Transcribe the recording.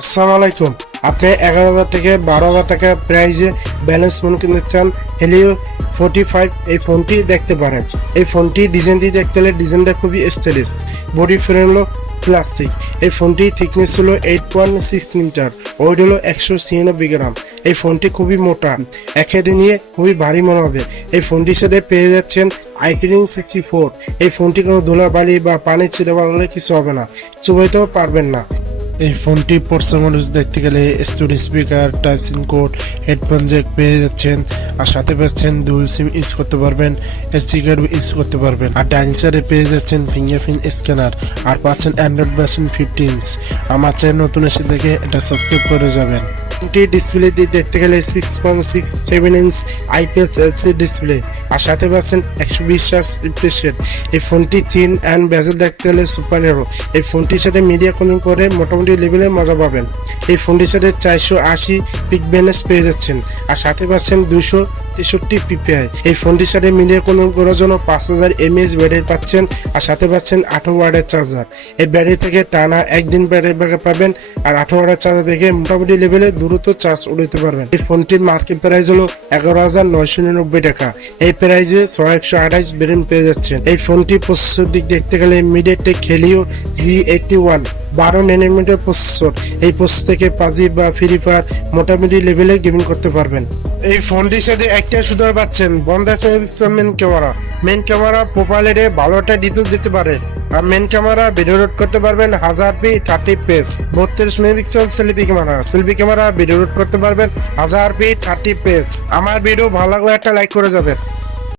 আসসালামু আলাইকুম। আপনি 11,000 থেকে 12,000 টাকা প্রাইজে ব্যালেন্স ফোন কিনতে চান, হেলিও 45 এই ফোনটি দেখতে পারেন। এই ফোনটি ডিজাইনটি দেখতে হলে ডিজাইনটা খুবই স্টাইলিশ, বডি ফ্রেম হলো প্লাস্টিক। এই ফোনটি থিকনেস হলো 8.6 মিটার, ওয়েট হলো 196 গ্রাম। এই ফোনটি খুবই মোটা, এক হাতে নিয়ে খুবই ভারী মনে হবে। এই ফোনটির সাথে পেয়ে যাচ্ছেন আইফিনিং 64। এই ফোনটি কোনো ধুলাবালি বা পানি ছিটে পড়লে কিছু হবে না, চুবাইতেও পারবেন না। এই ফোনটি পারফরম্যান্স দেখতে গেলে স্টুডিও স্পিকার, টাইপ সিম কোড, হেডফোন জ্যাক পেয়ে যাচ্ছেন, আর সাথে পাচ্ছেন ডুয়াল সিম ইউজ করতে পারবেন, এসডি কার্ড ইউজ করতে পারবেন, আর ডাইনিং সাইডে পেয়ে যাচ্ছেন ফিঙ্গারপ্রিন্ট স্ক্যানার, আর পাচ্ছেন অ্যান্ড্রয়েড ভার্সন 15। আমার চ্যানেল নতুন এসে দেখে এটা সাবস্ক্রাইব করে যাবেন। ফোনটি ডিসপ্লে দিয়ে দেখতে গেলে 6.67 ইঞ্চ আইপিএস এলসিডি ডিসপ্লে, আর সাথে পাচ্ছেন 120 হার্জ রিফ্রেশ রেট। এই ফোনটি চিন অ্যান্ড বেজেল দেখতে গেলে সুপার হিরো। এই ফোনটির সাথে মিডিয়া কলিং করে মোটামুটি লেভেলে মজা পাবেন। এই ফোনটির সাথে 480 পিক ব্যালেন্স পেয়ে যাচ্ছেন, আর সাথে পাচ্ছেন 263 পিপিআই। এই ফোনটির সাথে মিডিয়া কলিং করার জন্য 5000 এমএএইচ ব্যাটারি পাচ্ছেন, আর সাথে পাচ্ছেন 18 ওয়াটের চার্জার। এই ব্যাটারি থেকে টানা একদিন ব্যাটারি ব্যাকআপ পাবেন, আর 18 ওয়াটের চার্জার থেকে মোটামুটি লেভেলে দ্রুত চার্জ উঠাতে পারবেন। এই ফোনটির মার্কেট প্রাইস হলো 11,999 টাকা। এই প্রাইসে 128 ভেরিয়েন্ট পেয়ে যাচ্ছেন। এই ফোনটি প্রসেসর দিক দেখতে গেলে MediaTek Helio G81 12 nanometer processor. এই প্রসেসর থেকে পাবজি বা ফ্রি ফায়ার মোটামুটি লেভেলে গেমিং করতে পারবেন। এই ফোনটির সাথে একটা শুধু পাচ্ছেন 50 মেগাপিক্সেল মেন ক্যামেরা প্রোফাইলে ভালো একটা ডিটেলস দিতে পারে, আর মেন ক্যামেরা ভিডিও রেড করতে পারবেন 1000p 30fps। 32 megapixel selfie camera video red করতে পারবেন 1000p 30fps। আমার ভিডিও ভালো লাগলে একটা লাইক করে যাবেন।